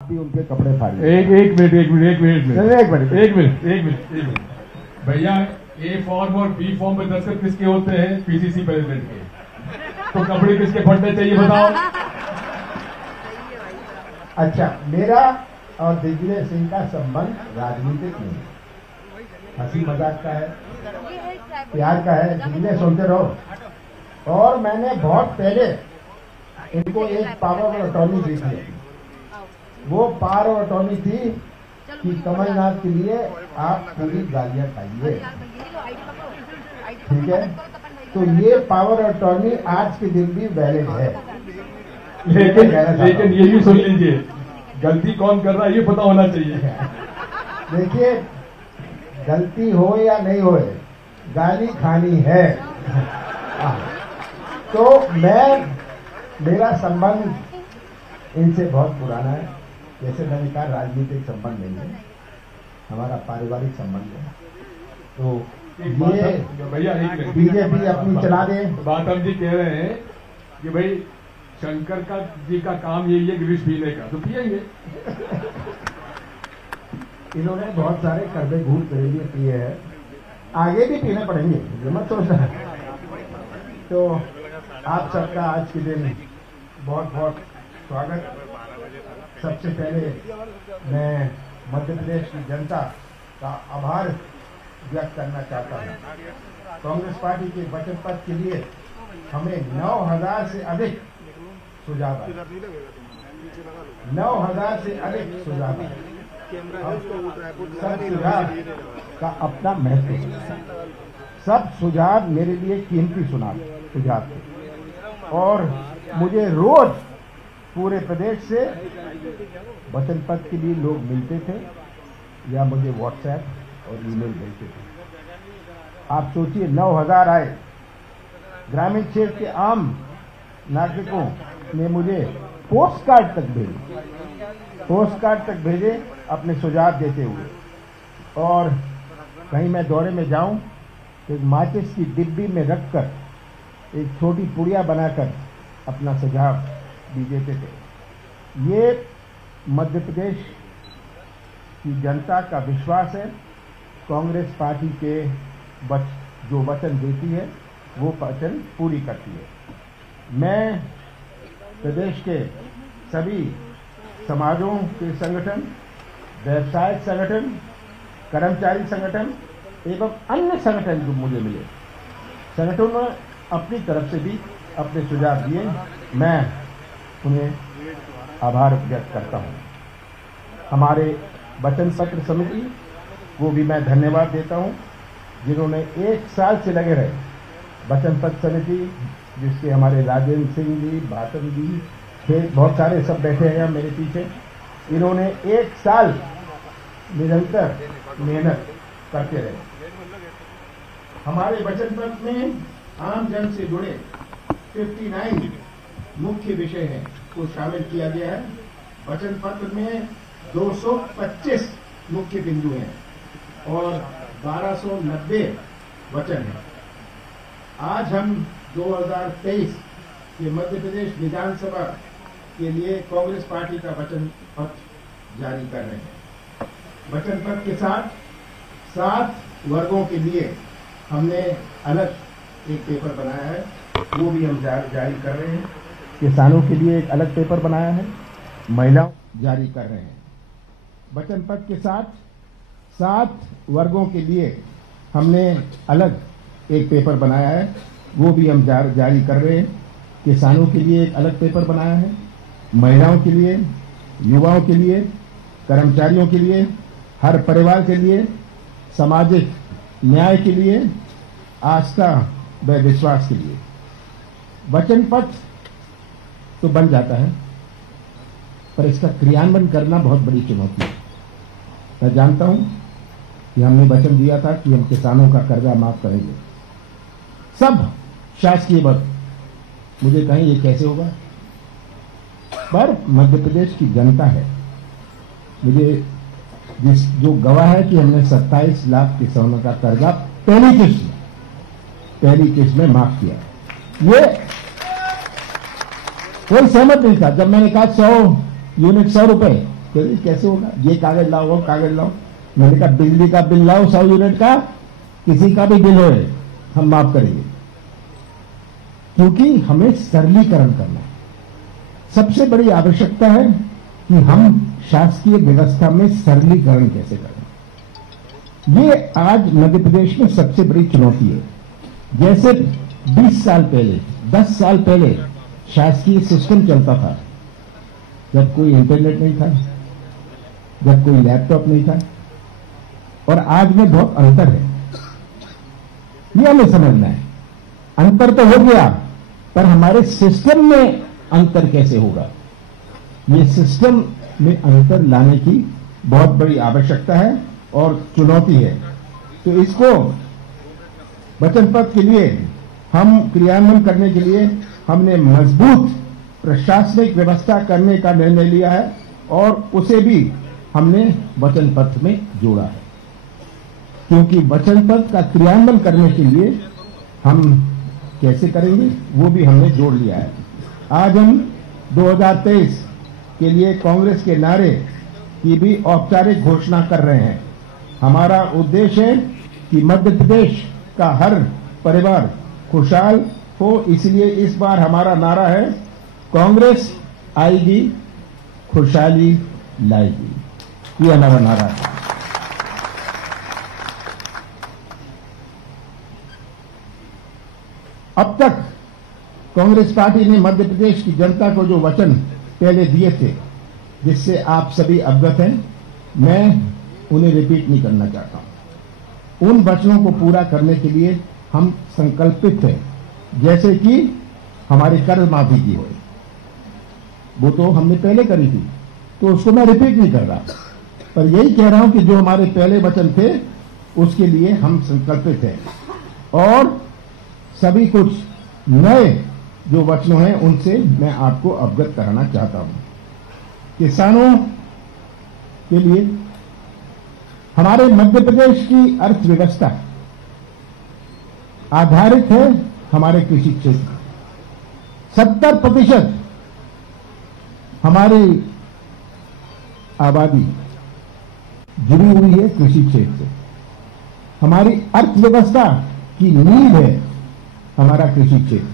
भी उनके कपड़े फाड़िए। एक मिनट भैया, ए फॉर्म और बी फॉर्म में दस्तखत किसके होते हैं? पीसीसी प्रेसिडेंट के। तो कपड़े किसके फटने चाहिए बताओ? अच्छा, मेरा और दिग्विजय सिंह का संबंध राजनीतिक नहीं, हंसी मजाक का है, प्यार का है। दिग्विजय सुनते रहो। और मैंने बहुत पहले इनको एक पावर ऑफ अटॉर्नी दी थी। वो पावर ऑफ अटॉर्नी थी कि कमलनाथ के लिए आप पूरी गालियां खाइए, ठीक है? तो ये पावर ऑफ अटॉर्नी आज के दिन भी वैलिड है। लेकिन ये भी सुन लीजिए, गलती कौन कर रहा है ये पता होना चाहिए। देखिए, गलती हो या नहीं हो, गाली खानी है। तो मेरा संबंध इनसे बहुत पुराना है। जैसे मैंने कहा, राजनीतिक संबंध नहीं है, हमारा पारिवारिक संबंध है। तो ये भैया बीजेपी अपनी चला दे। बातम जी कह रहे हैं कि भाई शंकर का जी का काम यही है कि विष पीने का, तो पिएंगे। इन्होंने बहुत सारे कर्बे घूट मेरे लिए पिए हैं, आगे भी पीने पड़ेंगे, ये मत सोचना। तो आप सबका आज के दिन बहुत बहुत स्वागत। सबसे पहले मैं मध्य प्रदेश की जनता का आभार व्यक्त करना चाहता हूँ। कांग्रेस पार्टी के वचन पत्र के लिए हमें 9000 से अधिक सुझाव आए, 9000 से अधिक सुझाव आए। सब सुझाव का अपना महत्व है। सब सुझाव मेरे लिए कीमती सुझाव थे। और मुझे रोज पूरे प्रदेश से वचन पत्र के लिए लोग मिलते थे या मुझे व्हाट्सएप और ईमेल भेजते थे। आप सोचिए, 9000 आए। ग्रामीण क्षेत्र के आम नागरिकों ने मुझे पोस्ट कार्ड तक भेजे अपने सुझाव देते हुए। और कहीं मैं दौरे में जाऊं तो एक माचिस की डिब्बी में रखकर एक छोटी पुड़िया बनाकर अपना सुझाव भी देते थे। ये मध्य प्रदेश की जनता का विश्वास है। कांग्रेस पार्टी के जो वचन देती है वो वचन पूरी करती है। मैं प्रदेश के सभी समाजों के संगठन, व्यवसायिक संगठन, कर्मचारी संगठन एवं अन्य संगठन जो मुझे मिले, संगठनों ने अपनी तरफ से भी अपने सुझाव दिए। मैं उन्हें आभार व्यक्त करता हूं। हमारे वचन पत्र समिति को भी मैं धन्यवाद देता हूं, जिन्होंने 1 साल से लगे रहे। वचन पत्र समिति जिसके हमारे राजेंद्र सिंह जी, बातम जी, बहुत सारे सब बैठे हैं मेरे पीछे। इन्होंने 1 साल निरंतर मेहनत करते रहे। हमारे वचन पत्र में आम जन से जुड़े 59 मुख्य विषय हैं को शामिल किया गया है। वचन पत्र में 225 मुख्य बिंदु हैं और 1290 वचन हैं। आज हम 2023 के मध्य प्रदेश विधानसभा के लिए कांग्रेस पार्टी का वचन पत्र जारी कर रहे हैं। वचन पत्र के साथ 7 वर्गों के लिए हमने अलग एक पेपर बनाया है, वो भी हम जारी कर रहे हैं। किसानों के लिए एक अलग पेपर बनाया है, महिलाओं जारी कर रहे हैं। वचन पत्र के साथ 7 वर्गों के लिए हमने अलग एक पेपर बनाया है, वो भी हम जारी कर रहे हैं। किसानों के लिए एक अलग पेपर बनाया है, महिलाओं के लिए, युवाओं के लिए, कर्मचारियों के लिए, हर परिवार के लिए, सामाजिक न्याय के लिए, आस्था व विश्वास के लिए। वचन पत्र तो बन जाता है, पर इसका क्रियान्वयन करना बहुत बड़ी चुनौती है। मैं जानता हूं कि हमने वचन दिया था कि हम किसानों का कर्जा माफ करेंगे, सब शासकीय वर्ग। मुझे कहें ये कैसे होगा, पर मध्य प्रदेश की जनता है, मुझे जो गवाह है कि हमने 27 लाख किसानों का कर्जा पहली किस्त में माफ किया। ये कोई सहमत नहीं था। जब मैंने कहा 100 यूनिट 100 रुपए, कहते कैसे होगा, ये कागज लाओ, वो कागज लाओ। मैंने कहा बिजली का बिल लाओ 100 यूनिट का, किसी का भी बिल हो हम माफ करेंगे, क्योंकि हमें सरलीकरण करना है। सबसे बड़ी आवश्यकता है कि हम शासकीय व्यवस्था में सरलीकरण कैसे करें। ये आज मध्य प्रदेश में सबसे बड़ी चुनौती है। जैसे 20 साल पहले, 10 साल पहले शासकीय सिस्टम चलता था, जब कोई इंटरनेट नहीं था, जब कोई लैपटॉप नहीं था, और आज में बहुत अंतर है। ये हमें समझना है। अंतर तो हो गया, पर हमारे सिस्टम में अंतर कैसे होगा, ये सिस्टम में अंतर लाने की बहुत बड़ी आवश्यकता है और चुनौती है। तो इसको वचन पत्र के लिए हम क्रियान्वयन करने के लिए हमने मजबूत प्रशासनिक व्यवस्था करने का निर्णय लिया है और उसे भी हमने वचन पत्र में जोड़ा है, क्योंकि वचन पत्र का क्रियान्वयन करने के लिए हम कैसे करेंगे वो भी हमने जोड़ लिया है। आज हम 2023 के लिए कांग्रेस के नारे की भी औपचारिक घोषणा कर रहे हैं। हमारा उद्देश्य है कि मध्य प्रदेश का हर परिवार खुशहाल हो, इसलिए इस बार हमारा नारा है, कांग्रेस आएगी खुशहाली लाएगी। ये हमारा नारा है। अब तक कांग्रेस पार्टी ने मध्य प्रदेश की जनता को जो वचन पहले दिए थे, जिससे आप सभी अवगत हैं, मैं उन्हें रिपीट नहीं करना चाहता हूं। उन वचनों को पूरा करने के लिए हम संकल्पित हैं। जैसे कि हमारी कर्ज माफी की हो, वो तो हमने पहले करी थी, तो उसको मैं रिपीट नहीं कर रहा, पर यही कह रहा हूं कि जो हमारे पहले वचन थे उसके लिए हम संकल्पित हैं। और सभी कुछ नए जो वचनों हैं उनसे मैं आपको अवगत कराना चाहता हूं। किसानों के लिए हमारे मध्य प्रदेश की अर्थव्यवस्था आधारित है हमारे कृषि क्षेत्र। 70% हमारी आबादी जुड़ी हुई है कृषि क्षेत्र से। हमारी अर्थव्यवस्था की नींव है हमारा कृषि क्षेत्र,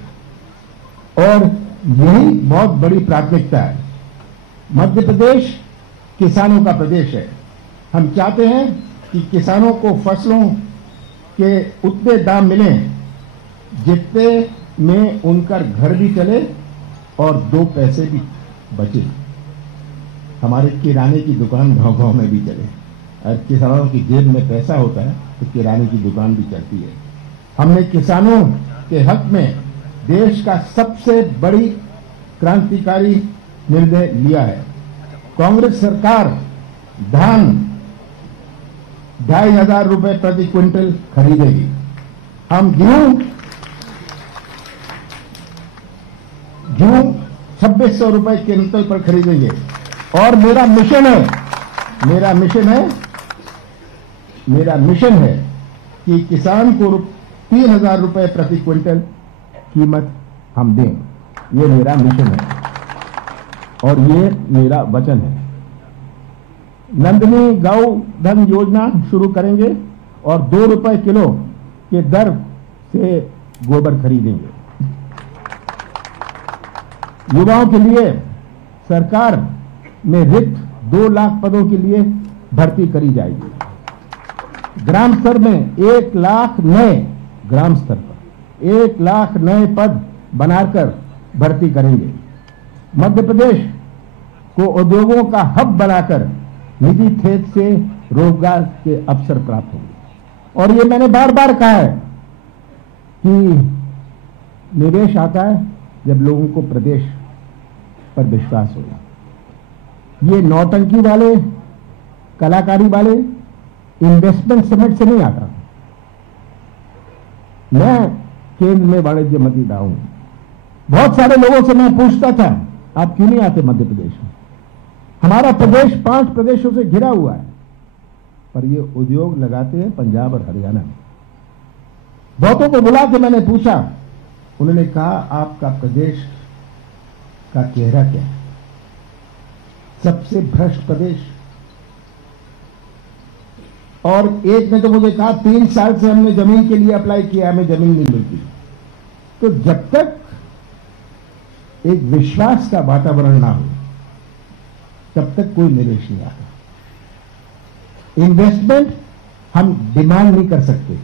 और यही बहुत बड़ी प्राथमिकता है। मध्य प्रदेश किसानों का प्रदेश है। हम चाहते हैं कि किसानों को फसलों के उतने दाम मिलें जितने में उनका घर भी चले और 2 पैसे भी बचे। हमारे किराने की दुकान गांव-गांव में भी चले। और किसानों की जेब में पैसा होता है तो किराने की दुकान भी चलती है। हमने किसानों के हक में देश का सबसे बड़ी क्रांतिकारी निर्णय लिया है। कांग्रेस सरकार धान 2,500 रुपए प्रति क्विंटल खरीदेगी। हम गेहूं 2,600 रुपए क्विंटल पर खरीदेंगे। और मेरा मिशन है कि किसान को 3,000 रुपए प्रति क्विंटल कीमत हम दें। ये मेरा मिशन है और ये मेरा वचन है। नंदनी गौ धन योजना शुरू करेंगे और 2 रुपए किलो के दर से गोबर खरीदेंगे। युवाओं के लिए सरकार में रिक्त 2 लाख पदों के लिए भर्ती करी जाएगी। ग्राम स्तर में 1 लाख नए ग्राम स्तर पर 1 लाख नए पद बनाकर भर्ती करेंगे। मध्य प्रदेश को उद्योगों का हब बनाकर निजी क्षेत्र से रोजगार के अवसर प्राप्त होंगे। और ये मैंने बार बार कहा है कि निवेश आता है जब लोगों को प्रदेश पर विश्वास होगा। ये नौटंकी वाले, कलाकारी वाले इन्वेस्टमेंट समिट से नहीं आता। मैं केंद्र में वाणिज्य मंत्री रहा हूं। बहुत सारे लोगों से मैं पूछता था, आप क्यों नहीं आते मध्य प्रदेश में? हमारा प्रदेश 5 प्रदेशों से घिरा हुआ है, पर ये उद्योग लगाते हैं पंजाब और हरियाणा में। बहुतों को बुला के मैंने पूछा, उन्होंने कहा आपका प्रदेश का चेहरा क्या है? सबसे भ्रष्ट प्रदेश। और एक ने तो मुझे कहा 3 साल से हमने जमीन के लिए अप्लाई किया, हमें जमीन नहीं मिलती। तो जब तक एक विश्वास का वातावरण ना हो तब तक कोई निवेश नहीं आता। इन्वेस्टमेंट हम डिमांड नहीं कर सकते,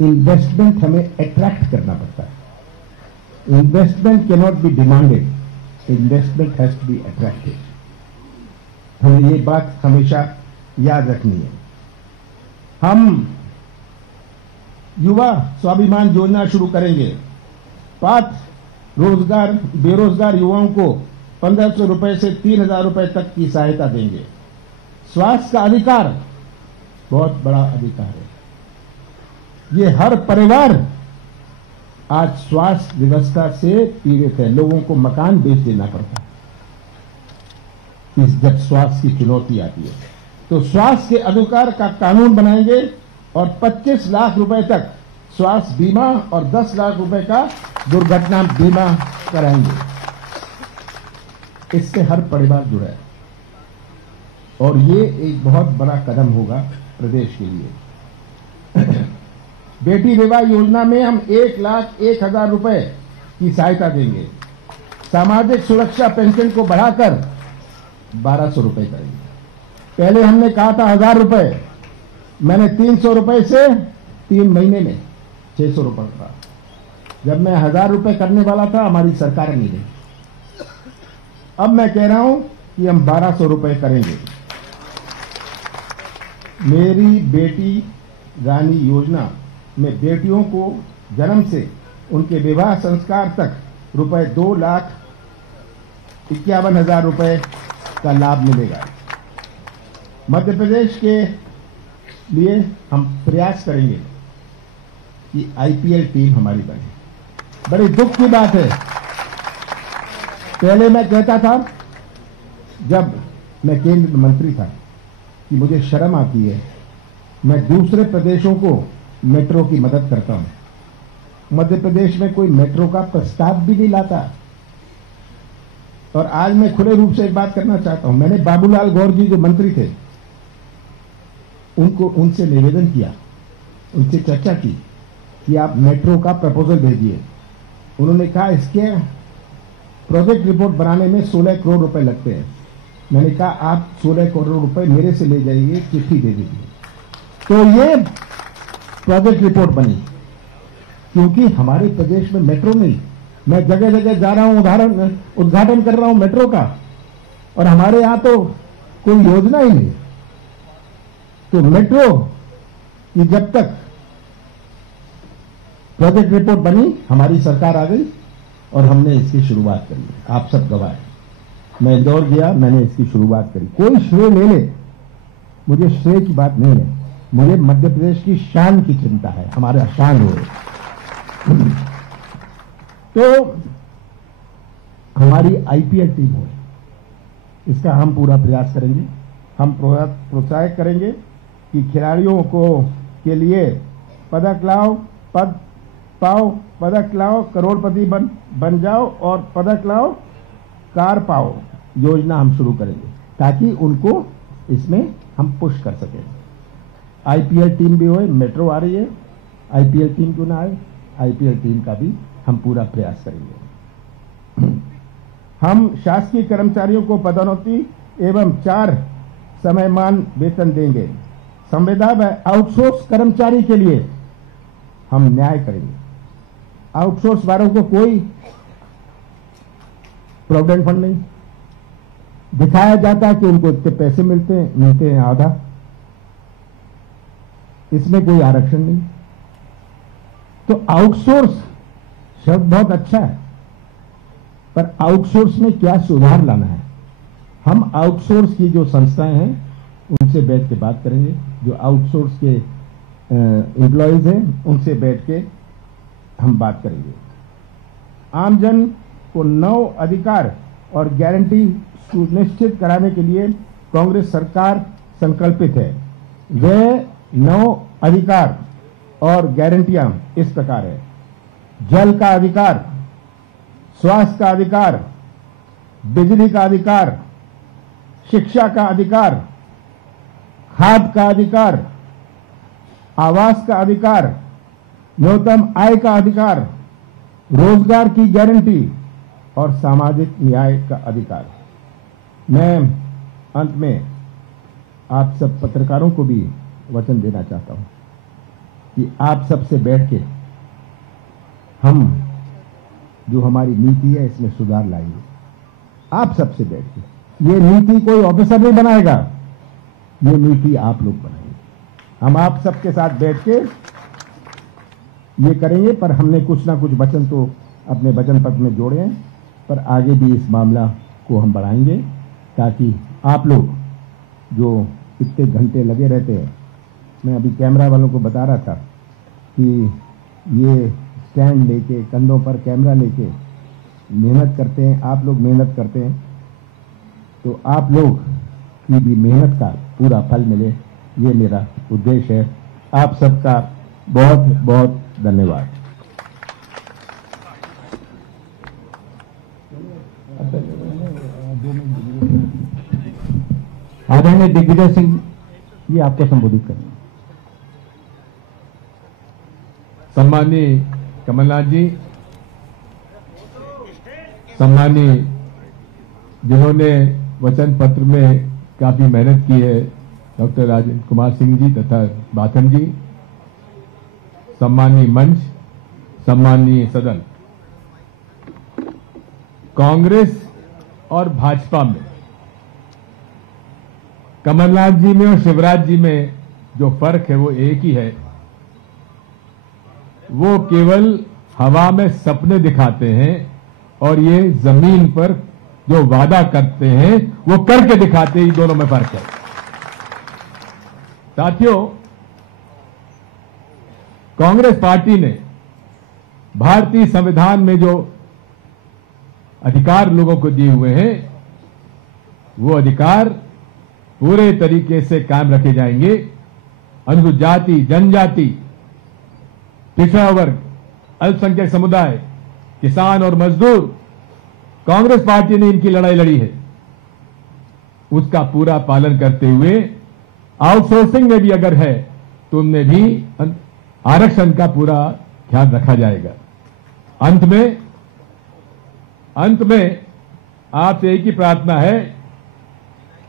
इन्वेस्टमेंट हमें अट्रैक्ट करना पड़ता है। Investment cannot be demanded, investment has to be attracted. हमें ये बात हमेशा याद रखनी है। हम युवा स्वाभिमान योजना शुरू करेंगे। 5 बेरोजगार युवाओं को 1500 रुपए से 3000 रुपए तक की सहायता देंगे। स्वास्थ्य का अधिकार बहुत बड़ा अधिकार है। ये हर परिवार आज स्वास्थ्य व्यवस्था से पीड़ित है। लोगों को मकान बेच देना पड़ता है जब स्वास्थ्य की चुनौती आती है। तो स्वास्थ्य के अधिकार का कानून बनाएंगे और 25 लाख रुपए तक स्वास्थ्य बीमा और 10 लाख रुपए का दुर्घटना बीमा कराएंगे। इससे हर परिवार जुड़ा है और ये एक बहुत बड़ा कदम होगा प्रदेश के लिए। बेटी विवाह योजना में हम 1,01,000 रुपए की सहायता देंगे। सामाजिक सुरक्षा पेंशन को बढ़ाकर 1200 रुपए करेंगे। पहले हमने कहा था 1000 रुपए, मैंने 300 रुपए से 3 महीने में 600 रुपए का। जब मैं 1000 रुपए करने वाला था हमारी सरकार नहीं दी। अब मैं कह रहा हूं कि हम 1200 रुपए करेंगे। मेरी बेटी रानी योजना में बेटियों को जन्म से उनके विवाह संस्कार तक रुपए 2,51,000 रुपए का लाभ मिलेगा। मध्य प्रदेश के लिए हम प्रयास करेंगे कि आईपीएल टीम हमारी बने। बड़ी दुख की बात है, पहले मैं कहता था जब मैं केंद्र मंत्री था कि मुझे शर्म आती है, मैं दूसरे प्रदेशों को मेट्रो की मदद करता हूं। मध्य प्रदेश में कोई मेट्रो का प्रस्ताव भी नहीं लाता। और आज मैं खुले रूप से एक बात करना चाहता हूं। मैंने बाबूलाल गौर जी जो मंत्री थे उनसे निवेदन किया, उनसे चर्चा की कि आप मेट्रो का प्रपोजल भेजिए। उन्होंने कहा इसके प्रोजेक्ट रिपोर्ट बनाने में 16 करोड़ रुपए लगते हैं। मैंने कहा आप 16 करोड़ रुपए मेरे से ले जाइए, चिट्ठी दे दीजिए। तो ये प्रोजेक्ट रिपोर्ट बनी। क्योंकि हमारे प्रदेश में मेट्रो नहीं, मैं जगह जगह जा रहा हूं, उद्घाटन कर रहा हूं मेट्रो का, और हमारे यहां तो कोई योजना ही नहीं। तो मेट्रो की जब तक प्रोजेक्ट रिपोर्ट बनी, हमारी सरकार आ गई और हमने इसकी शुरुआत करी। आप सब गवाह हैं। मैं इंदौर गया, मैंने इसकी शुरुआत करी। कोई श्रेय ले ले, मुझे श्रेय की बात नहीं है, मुझे मध्य प्रदेश की शान की चिंता है, हमारा शान हो। तो हमारी आईपीएल टीम हो, इसका हम पूरा प्रयास करेंगे। हम प्रोत्साहित करेंगे कि खिलाड़ियों के लिए पदक लाओ, पद पाओ, पदक लाओ, करोड़पति बन जाओ, और पदक लाओ, कार पाओ योजना हम शुरू करेंगे ताकि उनको इसमें हम पुश कर सकें। आईपीएल टीम भी होए, मेट्रो आ रही है, आईपीएल टीम क्यों ना आए, आईपीएल टीम का भी हम पूरा प्रयास करेंगे। हम शासकीय कर्मचारियों को पदोन्नति एवं 4 समयमान वेतन देंगे। संविदा व आउटसोर्स कर्मचारी के लिए हम न्याय करेंगे। आउटसोर्स वालों को कोई प्रोविडेंट फंड नहीं, दिखाया जाता है कि उनको इतने पैसे मिलते हैं आधा, इसमें कोई आरक्षण नहीं। तो आउटसोर्स शब्द बहुत अच्छा है, पर आउटसोर्स में क्या सुधार लाना है, हम आउटसोर्स की जो संस्थाएं हैं उनसे बैठ के बात करेंगे। जो आउटसोर्स के एम्प्लॉयज हैं उनसे बैठ के हम बात करेंगे। आमजन को 9 अधिकार और गारंटी सुनिश्चित कराने के लिए कांग्रेस सरकार संकल्पित है। वे 9 अधिकार और गारंटियां इस प्रकार है: जल का अधिकार, स्वास्थ्य का अधिकार, बिजली का अधिकार, शिक्षा का अधिकार, खाद का अधिकार, आवास का अधिकार, न्यूनतम आय का अधिकार, रोजगार की गारंटी और सामाजिक न्याय का अधिकार। मैं अंत में आप सब पत्रकारों को भी वचन देना चाहता हूं कि आप सबसे बैठ के हम जो हमारी नीति है इसमें सुधार लाएंगे। आप सबसे बैठ के, ये नीति कोई ऑफिसर नहीं बनाएगा, ये नीति आप लोग बनाएंगे। हम आप सबके साथ बैठ के ये करेंगे, पर हमने कुछ ना कुछ वचन तो अपने वचन पत्र में जोड़े हैं, पर आगे भी इस मामला को हम बढ़ाएंगे ताकि आप लोग जो इतने घंटे लगे रहते हैं, मैं अभी कैमरा वालों को बता रहा था कि ये स्टैंड लेके, कंधों पर कैमरा लेके मेहनत करते हैं, आप लोग मेहनत करते हैं, तो आप लोग की भी मेहनत का पूरा फल मिले, ये मेरा उद्देश्य है। आप सबका बहुत बहुत धन्यवाद। आदरणीय दिग्विजय सिंह जी आपको संबोधित करेंगे। सम्मानीय कमलनाथ जी, सम्मानीय जिन्होंने वचन पत्र में काफी मेहनत की है, डॉक्टर राजेंद्र कुमार सिंह जी तथा बाथन जी, सम्मानीय मंच, सम्मानीय सदन। कांग्रेस और भाजपा में, कमलनाथ जी में और शिवराज जी में जो फर्क है वो एक ही है, वो केवल हवा में सपने दिखाते हैं और ये जमीन पर जो वादा करते हैं वो करके दिखाते हैं। दोनों में फर्क है साथियों। कांग्रेस पार्टी ने भारतीय संविधान में जो अधिकार लोगों को दिए हुए हैं, वो अधिकार पूरे तरीके से कायम रखे जाएंगे। अनुसूचित जाति, जनजाति, पिछड़ा वर्ग, अल्पसंख्यक समुदाय, किसान और मजदूर, कांग्रेस पार्टी ने इनकी लड़ाई लड़ी है, उसका पूरा पालन करते हुए आउटसोर्सिंग में भी अगर है तो उनमें भी आरक्षण का पूरा ध्यान रखा जाएगा। अंत में आपसे एक ही प्रार्थना है,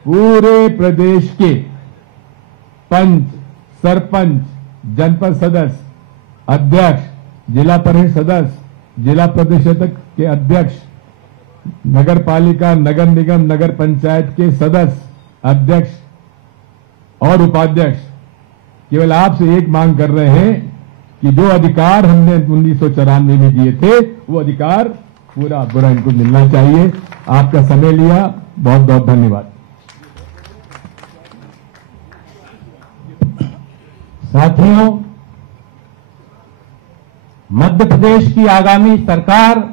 पूरे प्रदेश के पंच, सरपंच, जनपद सदस्य, अध्यक्ष, जिला परिषद सदस्य, जिला परिषद के अध्यक्ष, नगर पालिका, नगर निगम, नगर पंचायत के सदस्य, अध्यक्ष और उपाध्यक्ष केवल आपसे एक मांग कर रहे हैं कि जो अधिकार हमने 1994 में दिए थे वो अधिकार पूरा इनको मिलना चाहिए। आपका समय लिया, बहुत बहुत धन्यवाद। साथियों, मध्य प्रदेश की आगामी सरकार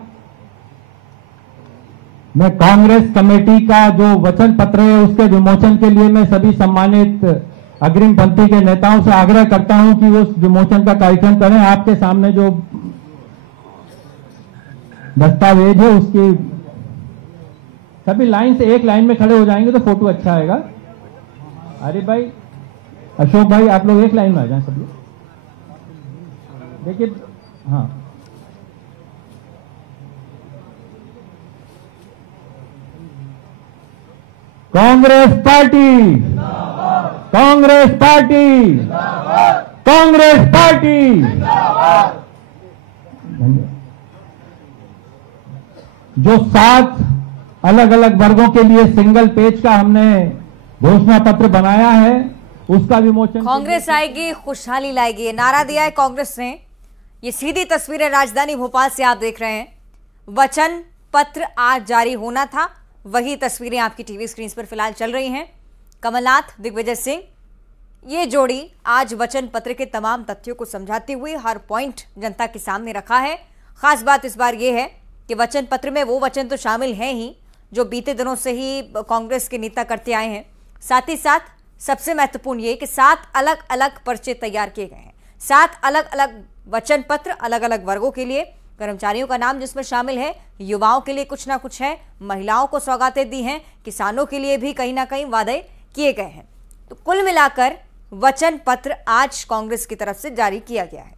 में कांग्रेस कमेटी का जो वचन पत्र है उसके विमोचन के लिए मैं सभी सम्मानित अग्रिम पंक्ति के नेताओं से आग्रह करता हूं कि वो विमोचन का कार्यक्रम करें। आपके सामने जो दस्तावेज है उसकी सभी लाइन से, एक लाइन में खड़े हो जाएंगे तो फोटो अच्छा आएगा। अरे भाई, अशोक भाई, आप लोग एक लाइन में आ जाएं सब लोग। देखिए, हाँ, Congress party, Congress party, Congress party. धन्यवाद। जो 7 अलग अलग वर्गों के लिए सिंगल पेज का हमने घोषणा पत्र बनाया है उसका विमोचन। कांग्रेस आएगी, खुशहाली लाएगी, नारा दिया है कांग्रेस ने। ये सीधी तस्वीरें राजधानी भोपाल से आप देख रहे हैं। वचन पत्र आज जारी होना था, वही तस्वीरें आपकी टीवी स्क्रीन पर फिलहाल चल रही हैं। कमलनाथ, दिग्विजय सिंह, ये जोड़ी आज वचन पत्र के तमाम तथ्यों को समझाते हुए हर पॉइंट जनता के सामने रखा है। खास बात इस बार यह है कि वचन पत्र में वो वचन तो शामिल हैं ही जो बीते दिनों से ही कांग्रेस के नेता करते आए हैं। साथ ही साथ सबसे महत्वपूर्ण ये कि 7 अलग अलग पर्चे तैयार किए गए हैं, 7 अलग अलग वचन पत्र अलग अलग वर्गों के लिए, कर्मचारियों का नाम जिसमें शामिल है, युवाओं के लिए कुछ ना कुछ है, महिलाओं को सौगातें दी हैं, किसानों के लिए भी कहीं ना कहीं वादे किए गए हैं। तो कुल मिलाकर वचन पत्र आज कांग्रेस की तरफ से जारी किया गया है।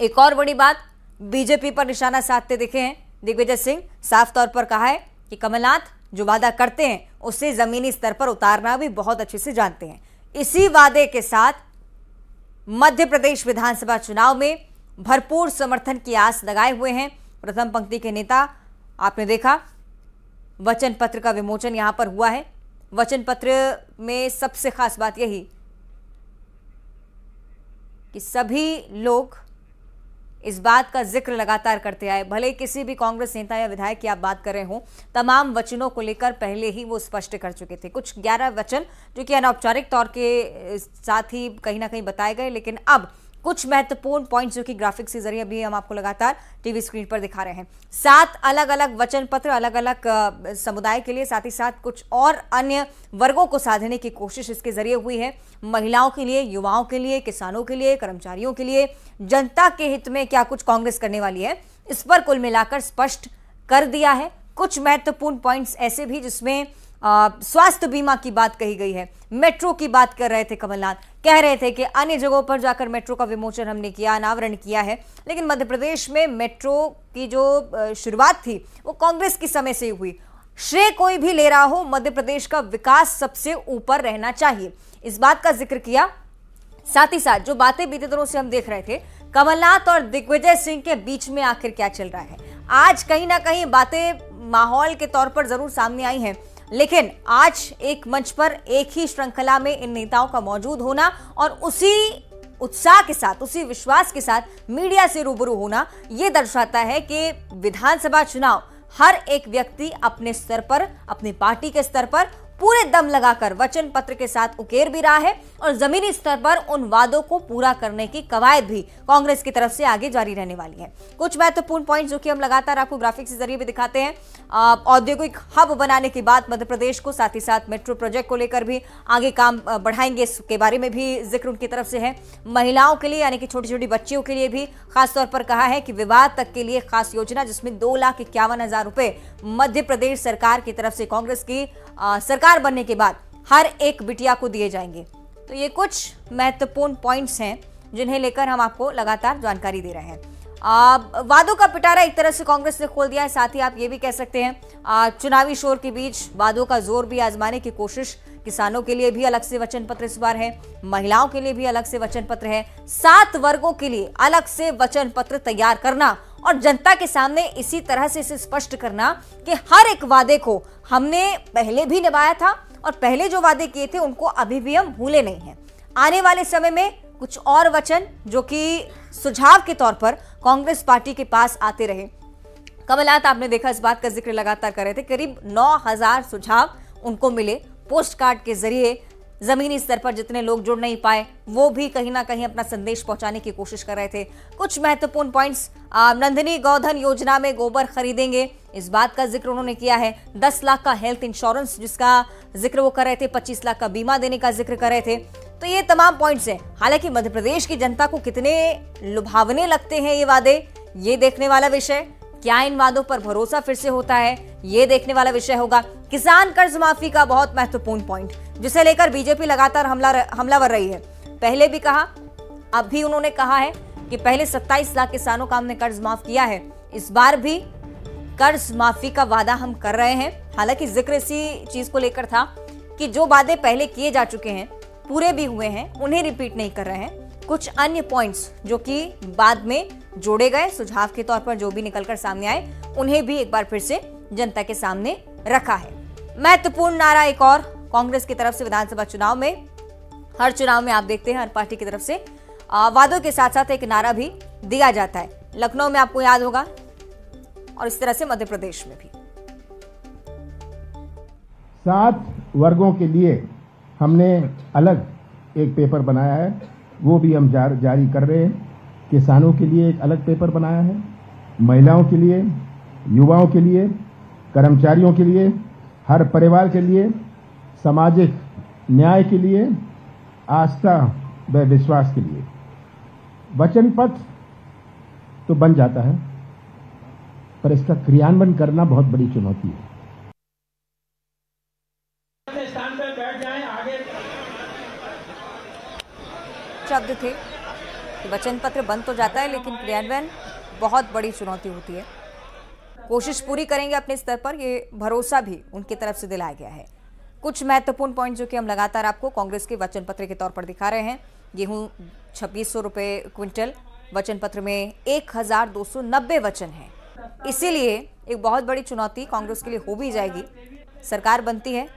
एक और बड़ी बात, बीजेपी पर निशाना साधते दिखे हैं दिग्विजय सिंह। साफ तौर पर कहा है कि कमलनाथ जो वादा करते हैं उसे जमीनी स्तर पर उतारना भी बहुत अच्छे से जानते हैं। इसी वादे के साथ मध्य प्रदेश विधानसभा चुनाव में भरपूर समर्थन की आस लगाए हुए हैं प्रथम पंक्ति के नेता। आपने देखा वचन पत्र का विमोचन यहां पर हुआ है। वचन पत्र में सबसे खास बात यही कि सभी लोग इस बात का जिक्र लगातार करते आए, भले किसी भी कांग्रेस नेता या विधायक की आप बात कर रहे हो, तमाम वचनों को लेकर पहले ही वो स्पष्ट कर चुके थे। कुछ 11 वचन जो कि अनौपचारिक तौर के साथ ही कहीं ना कहीं बताए गए, लेकिन अब कुछ महत्वपूर्ण पॉइंट्स जो कि ग्राफिक्स के जरिए अभी हम आपको लगातार टीवी स्क्रीन पर दिखा रहे हैं। 7 अलग अलग वचन पत्र अलग अलग समुदाय के लिए, साथ ही साथ कुछ और अन्य वर्गों को साधने की कोशिश इसके जरिए हुई है। महिलाओं के लिए, युवाओं के लिए, किसानों के लिए, कर्मचारियों के लिए, जनता के हित में क्या कुछ कांग्रेस करने वाली है, इस पर कुल मिलाकर स्पष्ट कर दिया है। कुछ महत्वपूर्ण पॉइंट्स ऐसे भी जिसमें स्वास्थ्य बीमा की बात कही गई है, मेट्रो की बात कर रहे थे कमलनाथ, कह रहे थे कि अन्य जगहों पर जाकर मेट्रो का विमोचन हमने किया, अनावरण किया है, लेकिन मध्य प्रदेश में मेट्रो की जो शुरुआत थी वो कांग्रेस के समय से हुई। श्रेय कोई भी ले रहा हो, मध्य प्रदेश का विकास सबसे ऊपर रहना चाहिए, इस बात का जिक्र किया। साथ ही साथ जो बातें बीते दिनों से हम देख रहे थे कमलनाथ और दिग्विजय सिंह के बीच में आखिर क्या चल रहा है, आज कहीं ना कहीं बातें माहौल के तौर पर जरूर सामने आई हैं, लेकिन आज एक मंच पर एक ही श्रृंखला में इन नेताओं का मौजूद होना और उसी उत्साह के साथ, उसी विश्वास के साथ मीडिया से रूबरू होना, यह दर्शाता है कि विधानसभा चुनाव हर एक व्यक्ति अपने स्तर पर, अपनी पार्टी के स्तर पर पूरे दम लगाकर वचन पत्र के साथ उकेर भी रहा है और जमीनी स्तर पर उन वादों को पूरा करने की कवायद भी कांग्रेस की तरफ से आगे जारी रहने वाली है। कुछ महत्वपूर्ण पॉइंट जो कि हम लगातार आपको ग्राफिक्स के जरिए भी दिखाते हैं। औद्योगिक हब बनाने की बात मध्य प्रदेश को, साथ ही साथ मेट्रो प्रोजेक्ट को लेकर भी आगे काम बढ़ाएंगे, इसके बारे में भी जिक्र उनकी तरफ से है। महिलाओं के लिए यानी कि छोटी छोटी बच्चियों के लिए भी खासतौर पर कहा है कि विवाह तक के लिए खास योजना, जिसमें 2,51,000 रुपए मध्य प्रदेश सरकार की तरफ से कांग्रेस की सरकार बनने के बाद हर एक बिटिया को दिए जाएंगे। तो ये कुछ महत्वपूर्ण पॉइंट्स हैं जिन्हें लेकर हम आपको लगातार जानकारी दे रहे हैं। वादों का पिटारा एक तरह से कांग्रेस ने खोल दिया है, साथ ही आप ये भी कह सकते हैं चुनावी शोर के बीच वादों का जोर भी आजमाने की कोशिश। किसानों के लिए भी अलग से वचन पत्र इस बार है, महिलाओं के लिए भी अलग से वचन पत्र है, 7 वर्गों के लिए अलग से वचन पत्र तैयार करना और जनता के सामने इसी तरह से इसे स्पष्ट करना कि हर एक वादे को हमने पहले भी निभाया था और पहले जो वादे किए थे उनको अभी भी हम भूले नहीं हैं। आने वाले समय में कुछ और वचन जो कि सुझाव के तौर पर कांग्रेस पार्टी के पास आते रहे। कमलनाथ आपने देखा इस बात का जिक्र लगातार कर रहे थे, करीब 9,000 सुझाव उनको मिले पोस्ट कार्ड के जरिए। जमीनी स्तर पर जितने लोग जुड़ नहीं पाए वो भी कहीं ना कहीं अपना संदेश पहुंचाने की कोशिश कर रहे थे। कुछ महत्वपूर्ण पॉइंट्स, नंदिनी गोधन योजना में गोबर खरीदेंगे, इस बात का जिक्र उन्होंने किया है। 10 लाख का हेल्थ इंश्योरेंस जिसका जिक्र वो कर रहे थे, 25 लाख का बीमा देने का जिक्र कर रहे थे। तो ये तमाम पॉइंट्स हैं। हालांकि मध्य प्रदेश की जनता को कितने लुभावने लगते हैं ये वादे, ये देखने वाला विषय। क्या इन वादों पर भरोसा फिर से होता है, ये देखने वाला विषय होगा। किसान कर्ज माफी का बहुत महत्वपूर्ण पॉइंट जिसे लेकर बीजेपी लगातार हमलावर रही है। पहले भी कहा, अब भी उन्होंने कहा है कि पहले 27 लाख किसानों का हमने कर्ज माफ किया है, इस बार भी कर्ज माफी का वादा हम कर रहे हैं। हालांकि जिक्र इसी चीज को लेकर था कि जो वादे पहले किए जा चुके हैं, पूरे भी हुए हैं, उन्हें रिपीट नहीं कर रहे हैं। कुछ अन्य पॉइंट्स जो कि बाद में जोड़े गए, सुझाव के तौर पर जो भी निकलकर सामने आए, उन्हें भी एक बार फिर से जनता के सामने रखा है। महत्वपूर्ण नारा एक और कांग्रेस की तरफ से विधानसभा चुनाव में, हर चुनाव में आप देखते हैं हर पार्टी की तरफ से वादों के साथ साथ एक नारा भी दिया जाता है। लखनऊ में आपको याद होगा और इस तरह से मध्य प्रदेश में भी। 7 वर्गों के लिए हमने अलग एक पेपर बनाया है, वो भी हम जारी कर रहे हैं। किसानों के लिए एक अलग पेपर बनाया है, महिलाओं के लिए, युवाओं के लिए, कर्मचारियों के लिए, हर परिवार के लिए, सामाजिक न्याय के लिए, आस्था व विश्वास के लिए। वचन पत्र तो बन जाता है, पर इसका क्रियान्वयन करना बहुत बड़ी चुनौती है। शब्द थे कि वचन पत्र बन तो जाता है लेकिन क्रियान्वयन बहुत बड़ी चुनौती होती है। कोशिश पूरी करेंगे अपने स्तर पर, ये भरोसा भी उनकी तरफ से दिलाया गया है। कुछ महत्वपूर्ण पॉइंट जो कि हम लगातार आपको कांग्रेस के वचन पत्र के तौर पर दिखा रहे हैं। गेहूं 2600 रुपये क्विंटल, वचन पत्र में 1290 वचन है। इसीलिए एक बहुत बड़ी चुनौती कांग्रेस के लिए हो भी जाएगी। सरकार बनती है